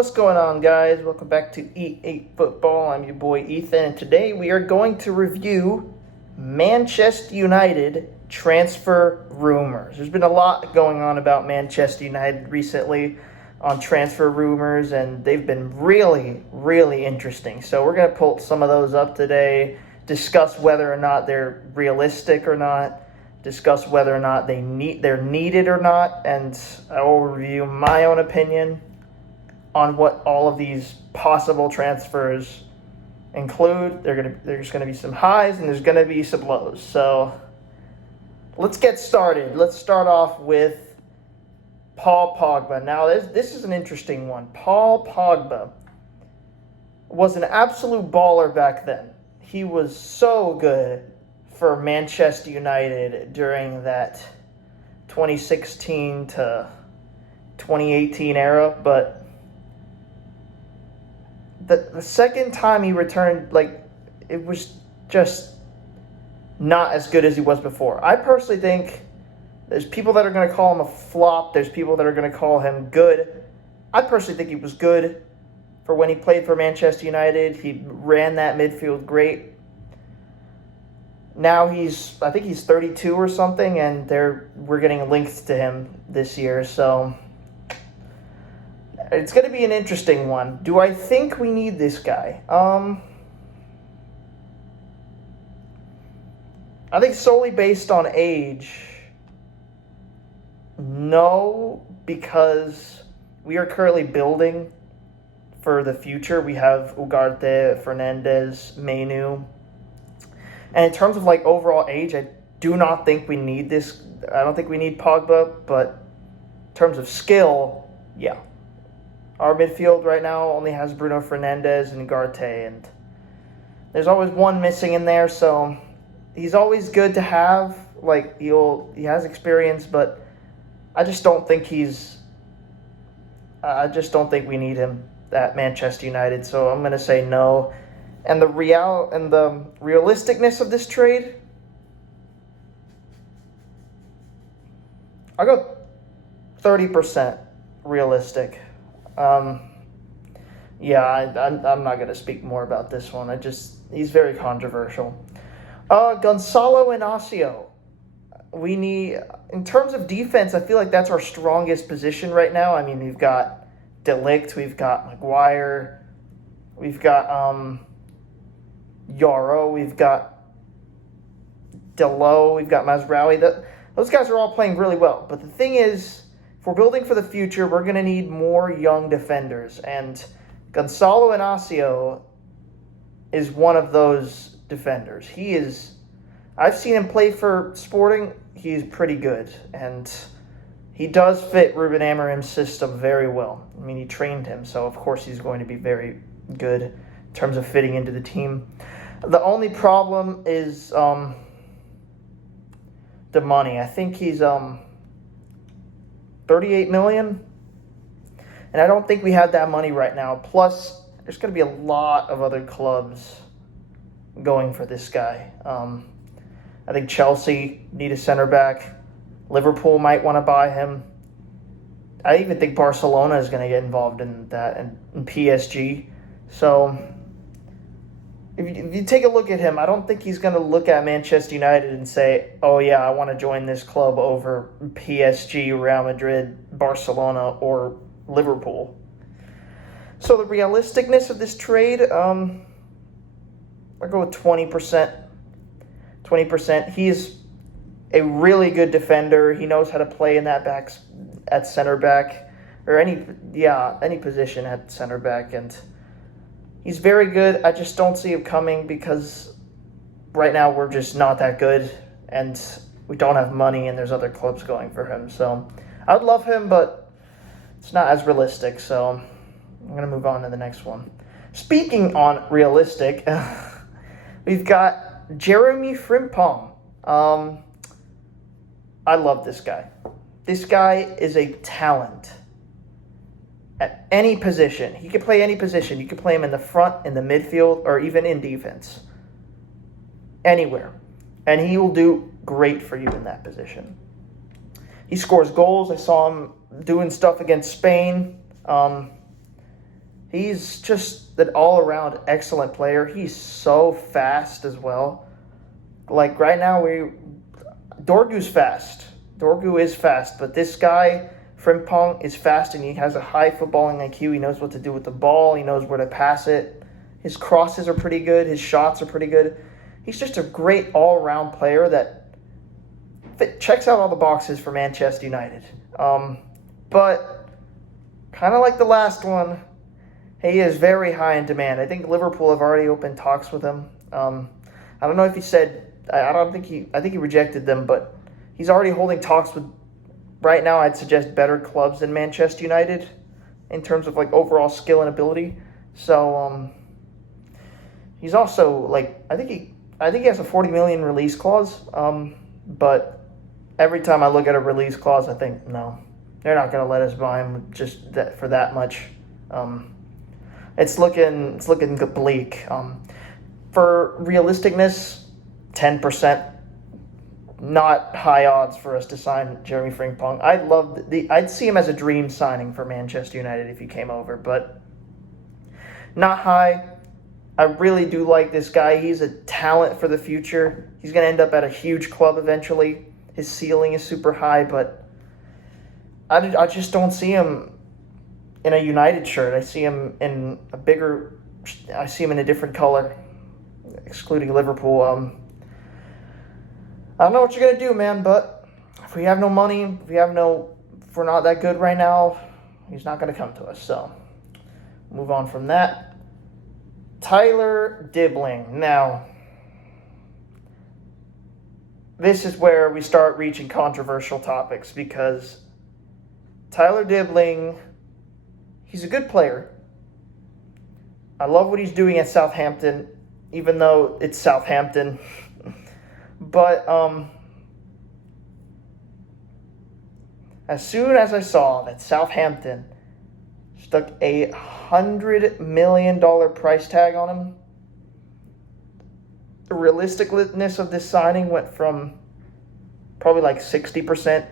What's going on, guys? Welcome back to E8 Football. I'm your boy Ethan, and today we are going to review Manchester United transfer rumors. There's been a lot going on about Manchester United recently on transfer rumors, and they've been really, really interesting. So we're going to pull some of those up today, discuss whether or not they're realistic or not, discuss whether or not they're needed or not, and I will review my own opinion on what all of these possible transfers include. There's going to be some highs and there's going to be some lows. So let's get started. Let's start off with Paul Pogba. Now this is an interesting one. Paul Pogba was an absolute baller back then. He was so good for Manchester United during that 2016 to 2018 era, but the second time he returned, it was just not as good as he was before. I personally think there's people that are going to call him a flop. There's people that are going to call him good. I personally think he was good for when he played for Manchester United. He ran that midfield great. Now I think he's 32 or something, and we're getting linked to him this year. So it's going to be an interesting one. Do I think we need this guy? I think solely based on age, no, because we are currently building for the future. We have Ugarte, Fernandez, Mainu. And in terms of overall age, I do not think we need this. I don't think we need Pogba, but in terms of skill, yeah. Our midfield right now only has Bruno Fernandez and Ugarte, and there's always one missing in there, so he's always good to have. He has experience, but I just don't think we need him at Manchester United, so I'm going to say no. And the realisticness of this trade, I'll go 30% realistic. I'm not going to speak more about this one. He's very controversial. Gonzalo Inacio. In terms of defense, I feel like that's our strongest position right now. I mean, we've got Delap, we've got Maguire, we've got Yaro, we've got Delo, we've got Mazraoui. Those guys are all playing really well. But the thing is, if we're building for the future, we're going to need more young defenders. And Gonzalo Inacio is one of those defenders. I've seen him play for Sporting. He's pretty good. And he does fit Ruben Amorim's system very well. I mean, he trained him, so of course he's going to be very good in terms of fitting into the team. The only problem is the money. I think he's 38 million, and I don't think we have that money right now. Plus, there's going to be a lot of other clubs going for this guy. I think Chelsea need a center back. Liverpool might want to buy him. I even think Barcelona is going to get involved in that, and PSG. So if you take a look at him, I don't think he's going to look at Manchester United and say, oh yeah, I want to join this club over PSG, Real Madrid, Barcelona, or Liverpool. So the realisticness of this trade, I'll go with 20%. 20%. He's a really good defender. He knows how to play in that at center back, or any position at center back, and he's very good. I just don't see him coming because right now we're just not that good, and we don't have money, and there's other clubs going for him. So I'd love him, but it's not as realistic. So I'm going to move on to the next one. Speaking on realistic, we've got Jeremy Frimpong. I love this guy. This guy is a talent at any position. He can play any position. You can play him in the front, in the midfield, or even in defense. Anywhere. And he will do great for you in that position. He scores goals. I saw him doing stuff against Spain. He's just an all-around excellent player. He's so fast as well. Like right now, Dorgu's fast. Dorgu is fast, but this guy, Frimpong, is fast and he has a high footballing IQ. He knows what to do with the ball. He knows where to pass it. His crosses are pretty good. His shots are pretty good. He's just a great all-around player that checks out all the boxes for Manchester United. But kind of like the last one, he is very high in demand. I think Liverpool have already opened talks with him. I don't know if he said, I think he rejected them, but he's already holding talks with, right now I'd suggest better clubs than Manchester United in terms of like overall skill and ability. So he's also like, I think he has a 40 million release clause. But every time I look at a release clause, I think, no, they're not going to let us buy him just for that much. It's looking bleak. For realisticness, 10%, not high odds for us to sign Jeremy Frimpong. I'd see him as a dream signing for Manchester United if he came over, but not high. I really do like this guy. He's a talent for the future. He's going to end up at a huge club eventually. His ceiling is super high, but I just don't see him in a United shirt. I see him in I see him in a different color, excluding Liverpool. I don't know what you're going to do, man, but if we have no money, if we're not that good right now, he's not going to come to us. So, move on from that. Tyler Dibling. Now, this is where we start reaching controversial topics because Tyler Dibling, he's a good player. I love what he's doing at Southampton, even though it's Southampton. But as soon as I saw that Southampton stuck a $100 million price tag on him, the realisticness of this signing went from probably like 60%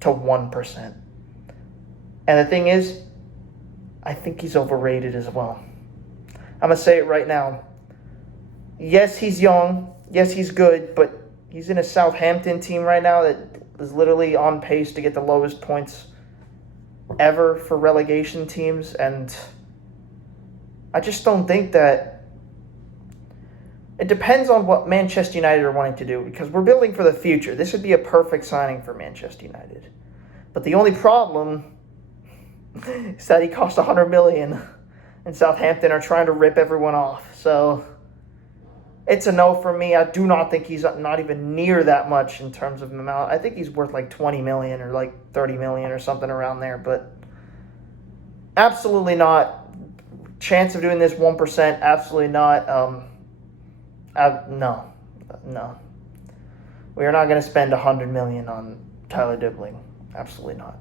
to 1%. And the thing is, I think he's overrated as well. I'm going to say it right now. Yes, he's young. Yes, he's good, but he's in a Southampton team right now that is literally on pace to get the lowest points ever for relegation teams, and I just don't think that. It depends on what Manchester United are wanting to do, because we're building for the future. This would be a perfect signing for Manchester United. But the only problem is that he cost $100 million, and Southampton are trying to rip everyone off. So it's a no for me. I do not think he's not even near that much in terms of amount. I think he's worth like 20 million or like 30 million or something around there, but absolutely not. Chance of doing this 1%, absolutely not. No. We are not going to spend 100 million on Tyler Dibling. Absolutely not.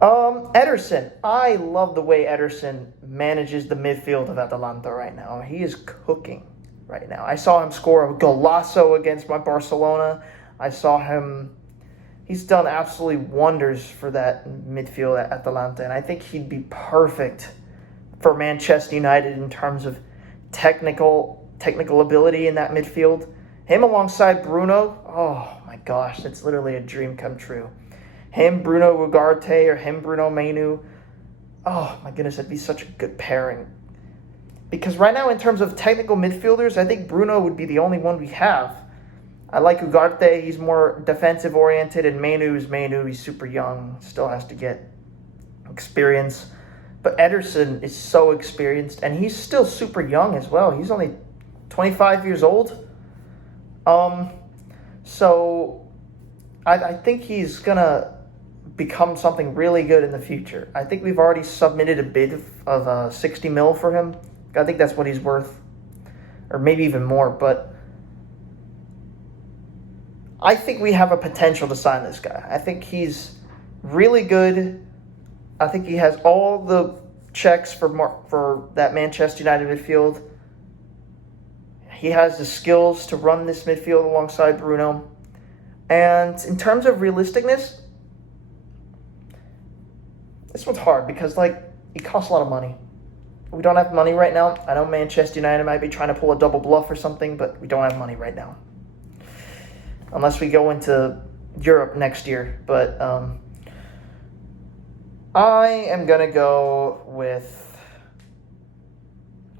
Ederson. I love the way Ederson manages the midfield of Atalanta right now. He is cooking right now. I saw him score a golazo against my Barcelona. He's done absolutely wonders for that midfield at Atalanta, and I think he'd be perfect for Manchester United in terms of technical ability in that midfield. Him alongside Bruno, oh my gosh, that's literally a dream come true. Him, Bruno Ugarte, or him, Bruno Menu. Oh my goodness, that'd be such a good pairing. Because right now, in terms of technical midfielders, I think Bruno would be the only one we have. I like Ugarte. He's more defensive-oriented, and Menu. He's super young, still has to get experience. But Ederson is so experienced, and he's still super young as well. He's only 25 years old. So I think he's going to become something really good in the future. I think we've already submitted a bid of 60 mil for him. I think that's what he's worth, or maybe even more. But I think we have a potential to sign this guy. I think he's really good. I think he has all the checks for that Manchester United midfield. He has the skills to run this midfield alongside Bruno. And in terms of realisticness, this one's hard because, he costs a lot of money. We don't have money right now. I know Manchester United might be trying to pull a double bluff or something, but we don't have money right now. Unless we go into Europe next year. But I am going to go with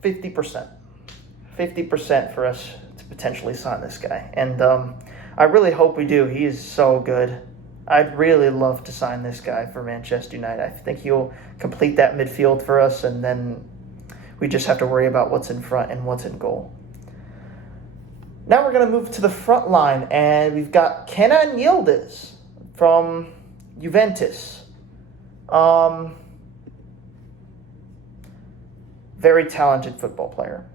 50%. 50% for us to potentially sign this guy. And I really hope we do. He is so good. I'd really love to sign this guy for Manchester United. I think he'll complete that midfield for us, and then we just have to worry about what's in front and what's in goal. Now we're going to move to the front line, and we've got Kenan Yildiz from Juventus. Very talented football player.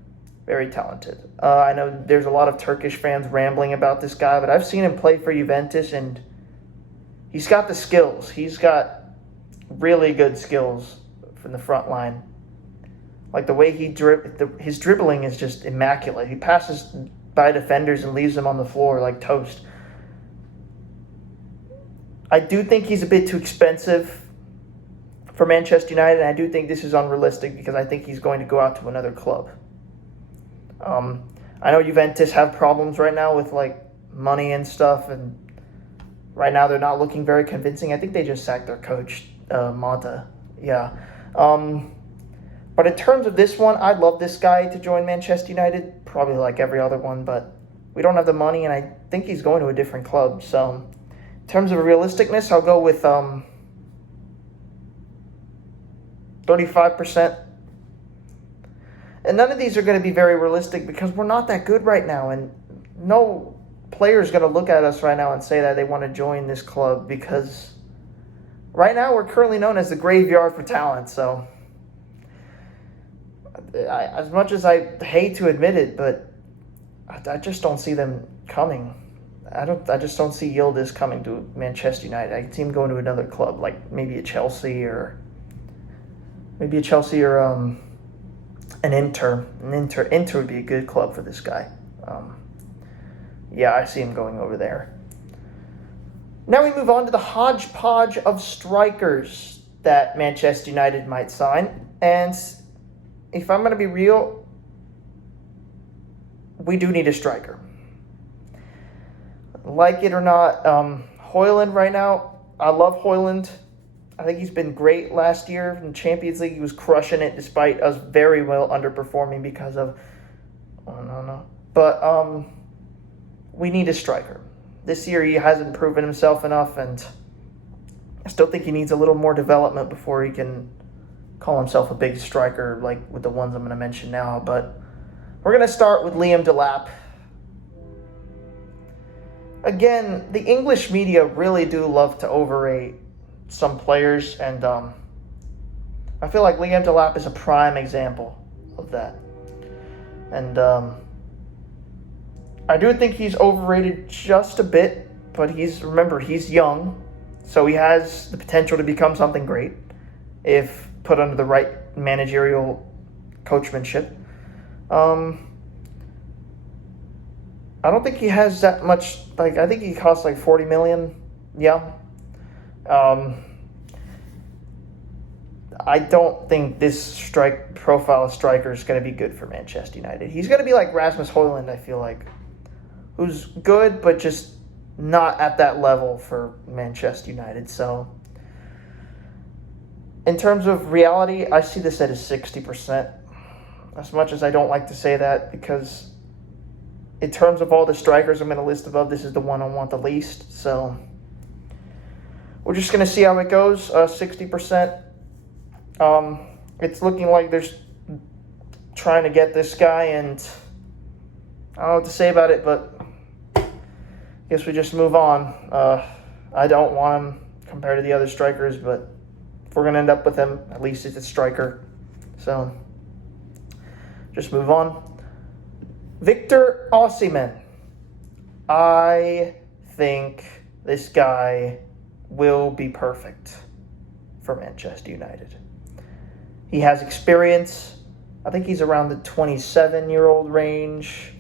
Very talented. I know there's a lot of Turkish fans rambling about this guy, but I've seen him play for Juventus, and he's got the skills. He's got really good skills from the front line. Like the way his dribbling is just immaculate. He passes by defenders and leaves them on the floor like toast. I do think he's a bit too expensive for Manchester United, and I do think this is unrealistic because I think he's going to go out to another club. I know Juventus have problems right now with like money and stuff, and right now they're not looking very convincing. I think they just sacked their coach, Mata. Yeah. But in terms of this one, I'd love this guy to join Manchester United, probably like every other one, but we don't have the money, and I think he's going to a different club. So in terms of realisticness, I'll go with 35%. And none of these are going to be very realistic because we're not that good right now, and no player is going to look at us right now and say that they want to join this club because right now we're currently known as the graveyard for talent. So as much as I hate to admit it, but I just don't see them coming. I just don't see Yildiz coming to Manchester United. I can see him going to another club, like maybe a Chelsea or an Inter. Inter would be a good club for this guy. Yeah, I see him going over there. Now we move on to the hodgepodge of strikers that Manchester United might sign. And if I'm going to be real, we do need a striker. Like it or not, Højlund right now, I love Højlund. I think he's been great last year in Champions League. He was crushing it despite us very well underperforming because of... But we need a striker. This year he hasn't proven himself enough, and I still think he needs a little more development before he can call himself a big striker like with the ones I'm going to mention now. But we're going to start with Liam Delap. Again, the English media really do love to overrate some players, and I feel like Liam Delap is a prime example of that. And I do think he's overrated just a bit, but remember, he's young, so he has the potential to become something great if put under the right managerial coachmanship. I don't think he has that much, I think he costs like 40 million. Yeah. I don't think this profile of striker is going to be good for Manchester United. He's going to be like Rasmus Højlund, I feel like, who's good, but just not at that level for Manchester United. So in terms of reality, I see this at a 60%. As much as I don't like to say that, because in terms of all the strikers I'm going to list above, this is the one I want the least. So we're just going to see how it goes. 60%. It's looking like they're trying to get this guy, and I don't know what to say about it, but I guess we just move on. I don't want him compared to the other strikers, but if we're going to end up with him, at least it's a striker. So just move on. Victor Osimhen. I think this guy will be perfect for Manchester United. He has experience. I think he's around the 27-year-old range.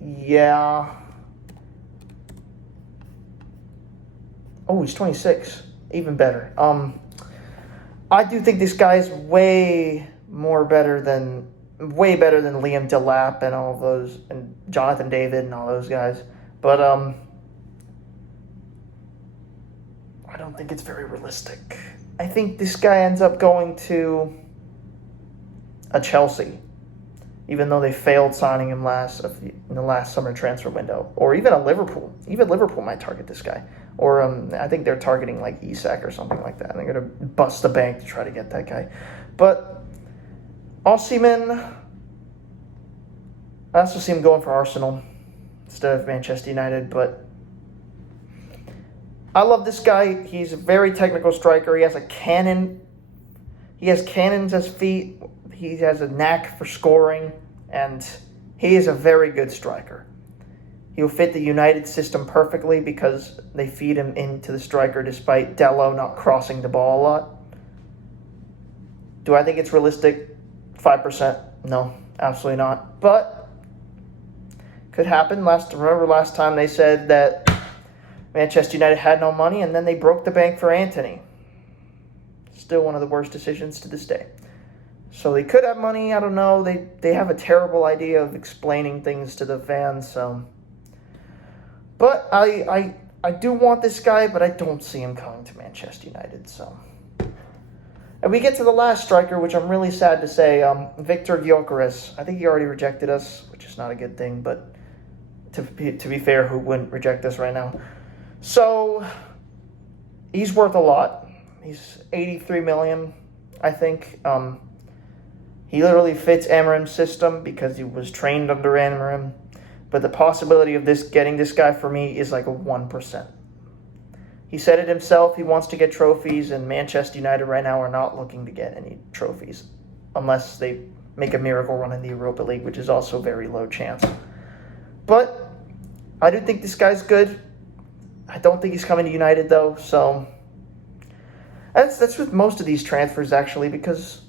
Yeah. Oh, he's 26. Even better. I do think this guy is way better than Liam Delap and all those, and Jonathan David and all those guys. But I don't think it's very realistic. I think this guy ends up going to a Chelsea, even though they failed signing him in the last summer transfer window, or even a Liverpool. Even Liverpool might target this guy, or I think they're targeting like Isak or something like that. And they're gonna bust the bank to try to get that guy. But Osimhen, I also see him going for Arsenal instead of Manchester United, but I love this guy. He's a very technical striker. He has a cannon. He has cannons as feet. He has a knack for scoring, and he is a very good striker. He will fit the United system perfectly because they feed him into the striker despite Delap not crossing the ball a lot. Do I think it's realistic? 5%? No, absolutely not. But could happen. Remember last time they said that Manchester United had no money, and then they broke the bank for Antony. Still one of the worst decisions to this day. So they could have money. I don't know. They have a terrible idea of explaining things to the fans. So, but I do want this guy, but I don't see him coming to Manchester United. So, and we get to the last striker, which I'm really sad to say, Victor Gyökeres. I think he already rejected us, which is not a good thing. But to be fair, who wouldn't reject us right now? So he's worth a lot. He's 83 million, I think. He literally fits Amarim's system because he was trained under Amarim. But the possibility of getting this guy for me is like a 1%. He said it himself. He wants to get trophies, and Manchester United right now are not looking to get any trophies unless they make a miracle run in the Europa League, which is also very low chance. But I do think this guy's good. I don't think he's coming to United, though. So that's with most of these transfers, actually, because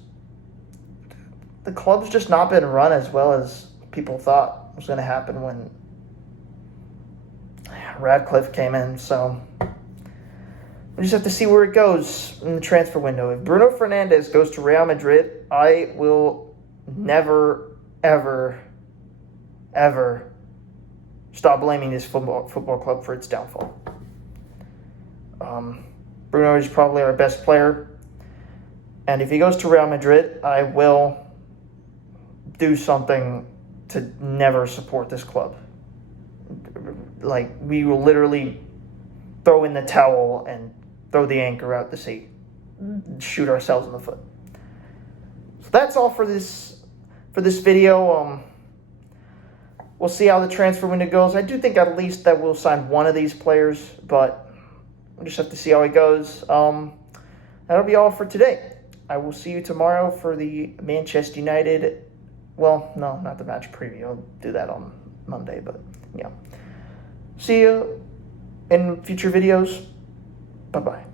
the club's just not been run as well as people thought was going to happen when Radcliffe came in. So we just have to see where it goes in the transfer window. If Bruno Fernandes goes to Real Madrid, I will never, ever, ever stop blaming this football club for its downfall. Bruno is probably our best player. And if he goes to Real Madrid, I will do something to never support this club. Like, we will literally throw in the towel and throw the anchor out to sea. Shoot ourselves in the foot. So that's all for this video. We'll see how the transfer window goes. I do think at least that we'll sign one of these players, but we'll just have to see how it goes. That'll be all for today. I will see you tomorrow for the Manchester United. Well, no, not the match preview. I'll do that on Monday, but yeah. See you in future videos. Bye-bye.